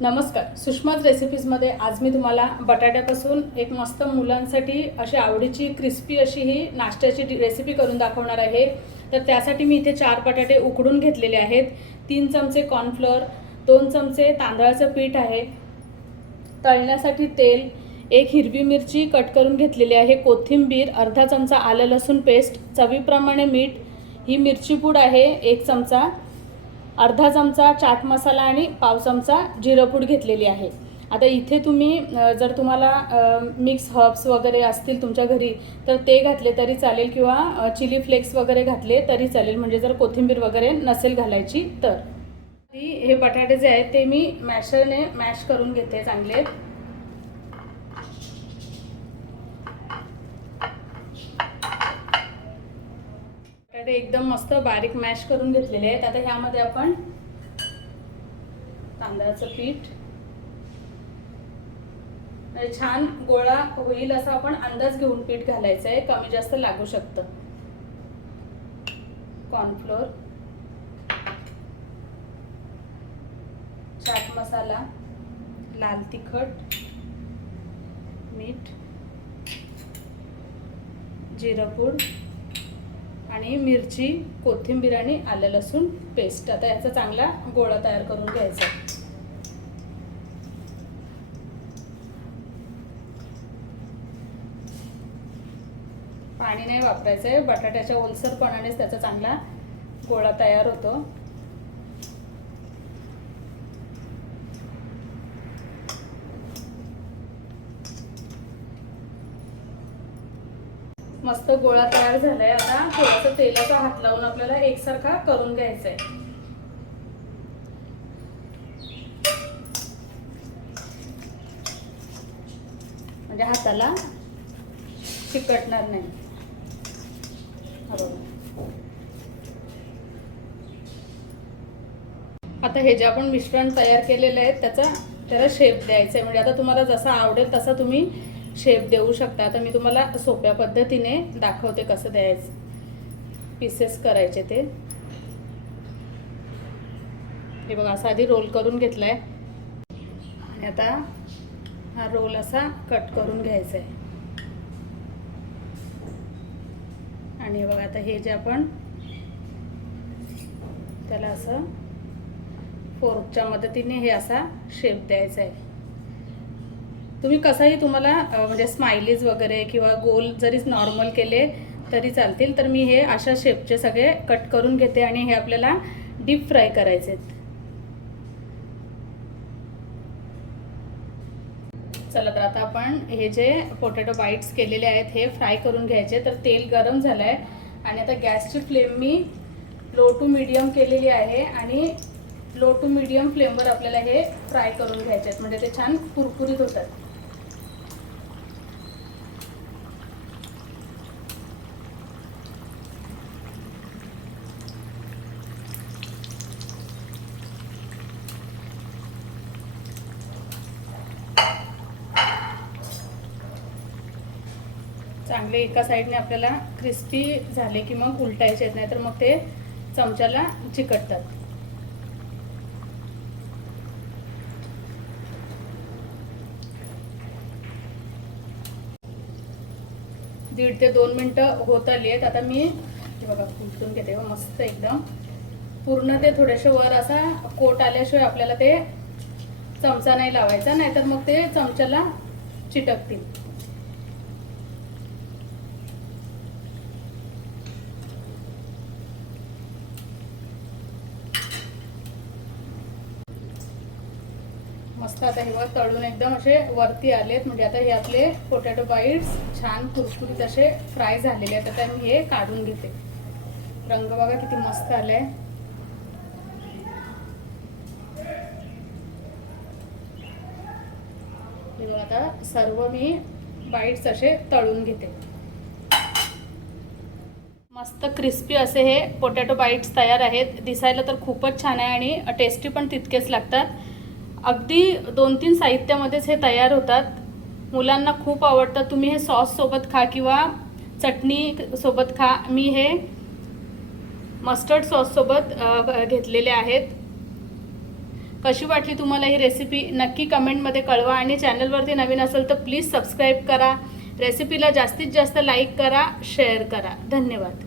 नमस्कार. सुषमाज रेसिपीजमध्ये आज मी तुम्हाला बटाट्यापासून एक मस्त मुलांसाठी अशी आवडीची क्रिस्पी अशी ही नाश्त्याची रेसिपी करून दाखवणार आहे. तर त्यासाठी मी इथे चार बटाटे उकडून घेतलेले आहेत. तीन चमचे कॉर्नफ्लोअर दोन चमचे तांदळाचं पीठ आहे. तळण्यासाठी तेल एक हिरवी मिरची कट करून घेतलेली आहे. कोथिंबीर अर्धा चमचा आलं लसूण पेस्ट चवीप्रमाणे मीठ ही मिरची पूड आहे एक चमचा अर्धा चमचा चाट मसाला आणि पाव चमचा जिरपूड घेतलेली आहे. आता इथे तुम्ही जर तुम्हाला मिक्स हर्ब्स वगैरे असतील तुमच्या घरी तर ते घातले तरी चालेल किंवा चिली फ्लेक्स वगैरे घातले तरी चालेल. म्हणजे जर कोथिंबीर वगैरे नसेल घालायची तर. ती हे बटाटे जे आहेत ते मी मॅशरने मॅश करून घेते चांगले. बटाटे एकदम मस्त बारीक मॅश करून घेतलेले आहेत. आता ह्यामध्ये आपण तांदळाचं पीठ. म्हणजे छान गोळा होईल असं आपण अंदाज घेऊन पीठ घालायचं आहे कमी जास्त लागू शकतं. कॉर्नफ्लोअर चाट मसाला लाल तिखट मीठ जिरं पूड आणि मिरची कोथिंबीर आणि आलं लसूण पेस्ट आता याचा चांगला गोळा तयार करून घ्यायचा. पाणी नाही वापरायचं आहे बटाट्याच्या ओलसरपणानेच त्याचा चांगला गोळा तयार होतो. मस्त गोळा तयार झालाय. आता थोडासा तेलाचा हात लावून आपल्याला एकसारखा करून घ्यायचा आहे म्हणजे हाताला चिकटणार नाही. आता हे जे आपण मिश्रण तयार केलेलं आहे त्याचा त्याला शेप द्यायचा आहे म्हणजे आता तुम्हाला जसा आवडेल तसा तुम्ही शेप देऊ शकता. आता मी तुम्हाला सोप्या पद्धतीने दाखवते कसं द्यायचं. पीसेस करायचे ते. हे बघा असा आधी रोल करून घेतलाय. आणि आता हा रोल असा कट करून घ्यायचा आहे आणि बघा आता हे जे आपण त्याला असं फोर्कच्या मदतीने हे असा शेप द्यायचा आहे तुम्ही कसंही तुम्हाला म्हणजे स्माइलीज वगैरे किंवा गोल जरी नॉर्मल केले तरी चालतील. तर मी हे अशा शेपचे सगळे कट करून घेते आणि हे आपल्याला डीप फ्राय करायचे आहेत. चला तर आता आपण हे जे पोटॅटो बाईट्स केलेले आहेत हे फ्राय करून घ्यायचे. तर तेल गरम झालं आहे आणि आता गॅसची फ्लेम मी लो टू मीडियम केलेली आहे आणि लो टू मीडियम फ्लेमवर आपल्याला हे फ्राय करून घ्यायचे आहेत. म्हणजे ते छान कुरकुरीत होतात. चांगले एका साईडने आपल्याला क्रिस्पी झाले की मग उलटायचे आहेत नाही तर मग ते चमच्याला चिकटतात. दीड ते दोन मिनटं होत आली आहेत. आता मी बघा उलटून घेते हो, मस्त एकदम. पूर्ण ते थोडेसे वर असा कोट आल्याशिवाय आपल्याला ते चमचा नाही लावायचा नाहीतर मग ते चमच्याला चिटकतील. मस्त आता हे बघा तळून एकदम असे वरती आलेत. म्हणजे आता हे आपले पोटॅटो बाईट्स छान कुरकुरीत असे फ्राय झालेले आहेत. आता मी हे काढून घेते. रंग बघा किती मस्त आलाय. हे बघा आता सर्व मी बाईट्स असे तळून घेते. मस्त क्रिस्पी असे हे पोटॅटो बाईट्स तयार आहेत. दिसायला तर खूपच छान आहे आणि टेस्टी पण तितकेच लागतात. अगदी दोन तीन साहित्यामध्येच हे तयार होतात. मुलांना खूप आवडतं. तुम्ही हे सॉससोबत खा किंवा चटणी सोबत खा. मी हे मस्टर्ड सॉससोबत घेतलेले आहेत. कशी वाटली तुम्हाला ही रेसिपी? नक्की कमेंटमध्ये कळवा आणि चॅनलवरती नवीन असेल तर प्लीज सबस्क्राईब करा. रेसिपीला जास्तीत जास्त लाईक करा शेअर करा. धन्यवाद.